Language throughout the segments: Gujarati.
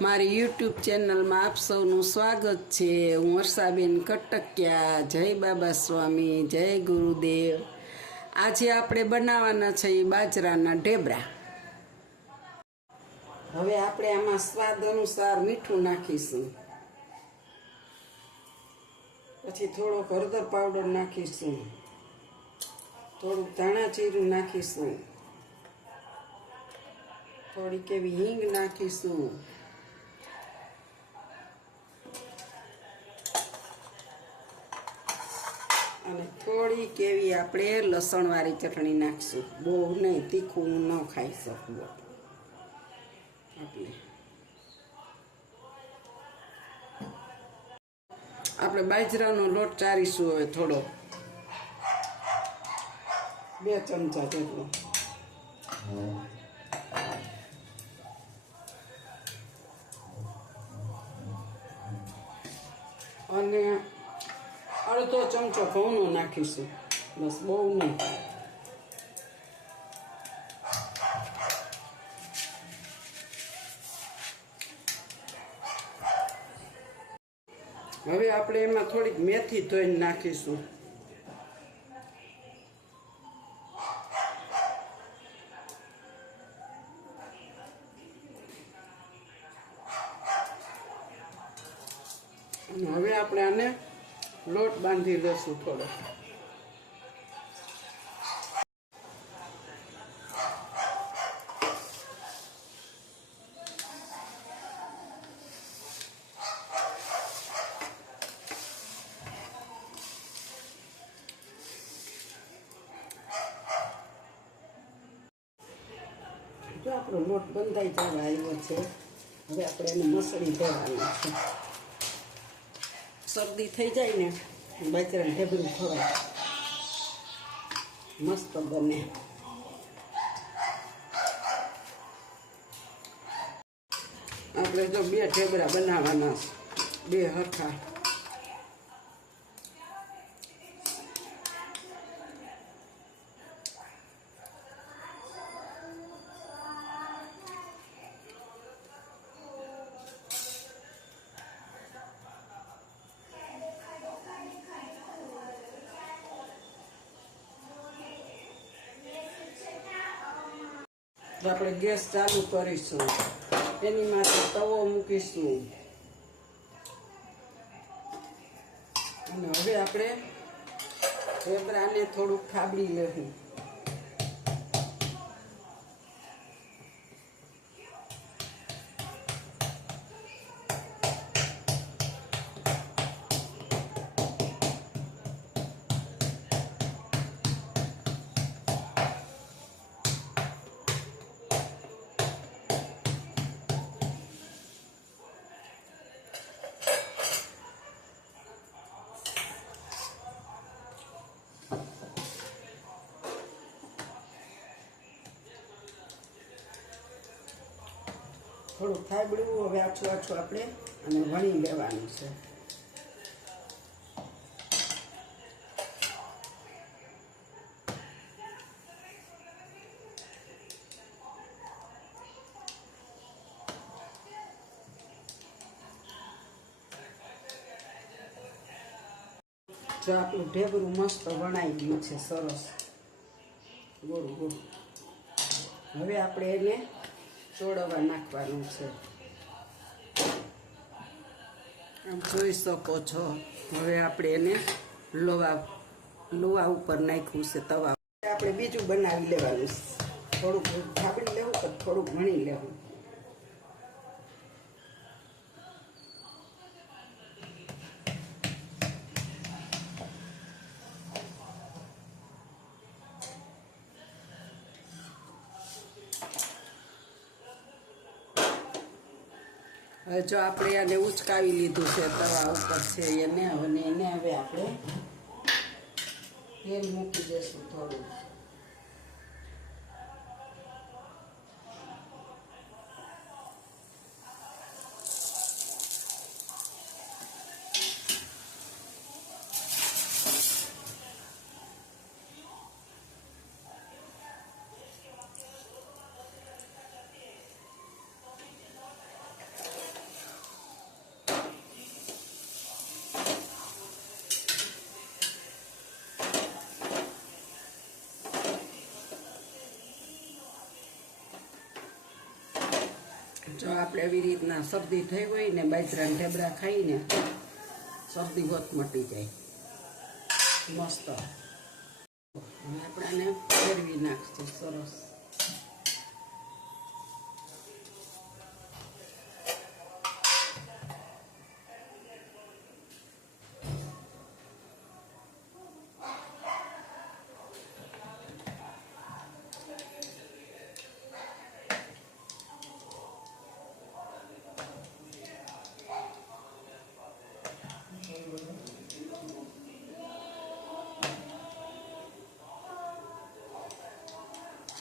મારી યુટ્યુબ ચેનલમાં આપ સૌનું સ્વાગત છે. હું વર્ષાબેન કટકિયા. જય બાબા સ્વામી, જય ગુરુદેવ. આજે આપણે બનાવવાના છે એ બાજરાના ઢેબરા. હવે આપણે આમાં સ્વાદ અનુસાર મીઠું નાખીશું. પછી થોડોક હળદર પાવડર નાખીશું. થોડુંક ધાણા જીરું નાખીશું. થોડીક એવી હિંગ નાખીશું. અને થોડીક એવી આપણે લસણવાળી ચટણી નાખશું. બહુ નહીં, તીખું ન ખાઈ શકું આપણે. આપણે બાજરાનો લોટ ચારીશું હવે થોડો. બે ચમચા જેટલો. અને ચમચો ઘઉંનો નાખીશું બસ બહુ નહીં હવે આપણે એમાં થોડીક મેથી ધોઈને નાખીશું. હવે આપણે આને લોટ બાંધી લઈશું થોડો. આપણો લોટ બંધાઈ જવા આવ્યો છે, હવે આપણે એને મસળી દેવાનું છે. શરદી થઈ જાય ને બાજરાનું ઢેબરું ખવાય. મસ્ત બને. આપણે તો બે ઢેબરા બનાવવાના બે હરખા. આપણે ગેસ ચાલુ કરીશું. એની માટે તવો મૂકીશું. અને હવે આપણે ઢેબરાને થોડુંક થાબડી લેવું થોડુંક થાબડ્યું હવે આછું આછું આપણે અને વણી લેવાનું છે. જો આપણું ઢેબરું મસ્ત વણાઈ ગયું છે, સરસ. ગોળ ગોળ. હવે આપણે એને ચોળવા નાખવાનું છે. આમ જોઈ શકો છો. હવે આપણે એને લોવા લોવા ઉપર નાખ્યું છે તવા. આપણે બીજું બનાવી લેવાનું થોડુંક ભાબડી લેવું તો થોડુંક ભણી લેવું? હવે જો આપણે આને ઉચકાવી લીધું છે તવા ઉપર છે એને હવે એને હવે આપણે તેલ મૂકી દઈશું થોડું. જો આપણે એવી રીતના શરદી થઈ હોય ને બાજરાના ઢેબરા ખાઈને શરદી હોત મટી જાય. મસ્ત. આપણે આને ફેરવી નાખશું, સરસ.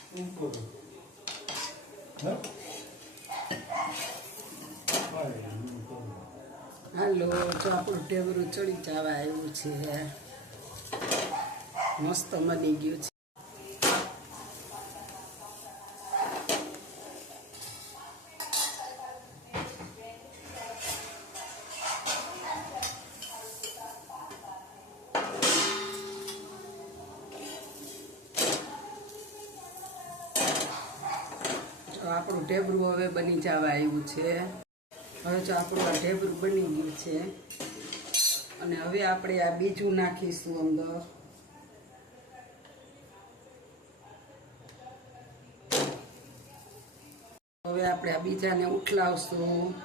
Tô. હાલો આપણું ઢેબરું ચડી જવા આવ્યું છે મસ્ત બની ગયું છે જો આપણું ઢેબરું હવે બની જવા આવ્યું છે. હવે જો આપણું ઢેબરું બની ગયું છે. અને હવે આપણે આ બીજું નાખીશું અંદર. હવે આપણે આ બીજાને ઉઠલાવશું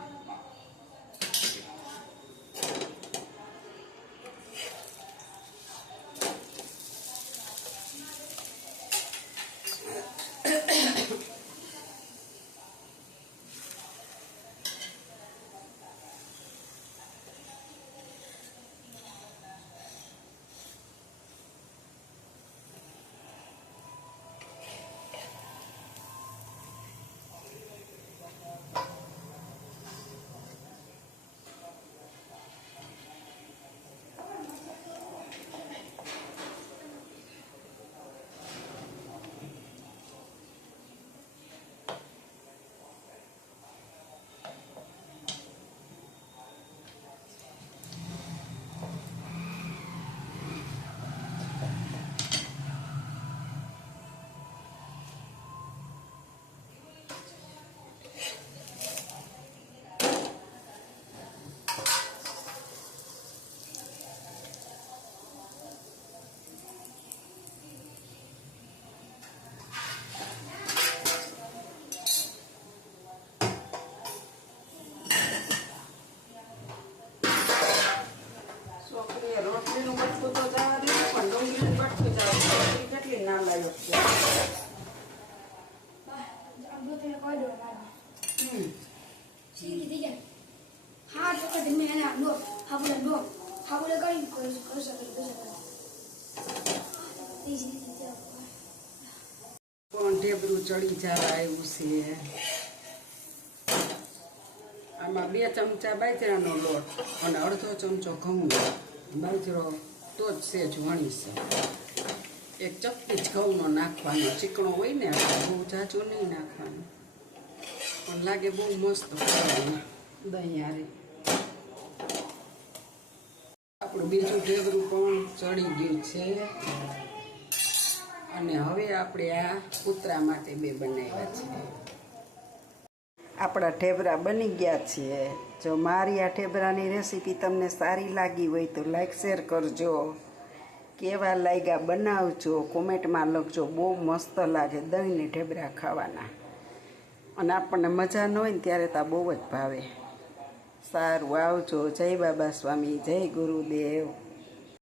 હમ. થઈ જાય. હા, તો કે તમે એના નો હાબુલે નો હાબુલે ઢેબરું ચડી જવા આવ્યું છે? આમાં બે ચમચા બાજરાનો લોટ અને અડધો ચમચો ઘઉંનો. બાજરો તો જ સેજ વણી છે. એક ચપટી જ ઘઉંનો નાખવાનો. ચીકણો હોય ને, બહુ જાજો નહીં નાખવાનો. પણ લાગે બહુ મસ્ત દહીં આપણું બીજું ઢેબરું પણ ચડી ગયું છે. અને હવે આપણે આ કૂતરા માટે બે બનાવ્યા છે. આપણા ઢેબરા બની ગયા છે. જો મારી આ ઢેબરાની રેસીપી તમને સારી લાગી હોય તો લાઈક શેર કરજો. કેવા લાગ્યા બનાવજો કોમેન્ટમાં લખજો. બહુ મસ્ત લાગે દહીંને ઢેબરા ખાવાના. અને આપણને મજા ન હોય ને ત્યારે તો બહુ જ ભાવે. સારું, આવજો. જય બાબા સ્વામી. જય ગુરુદેવ.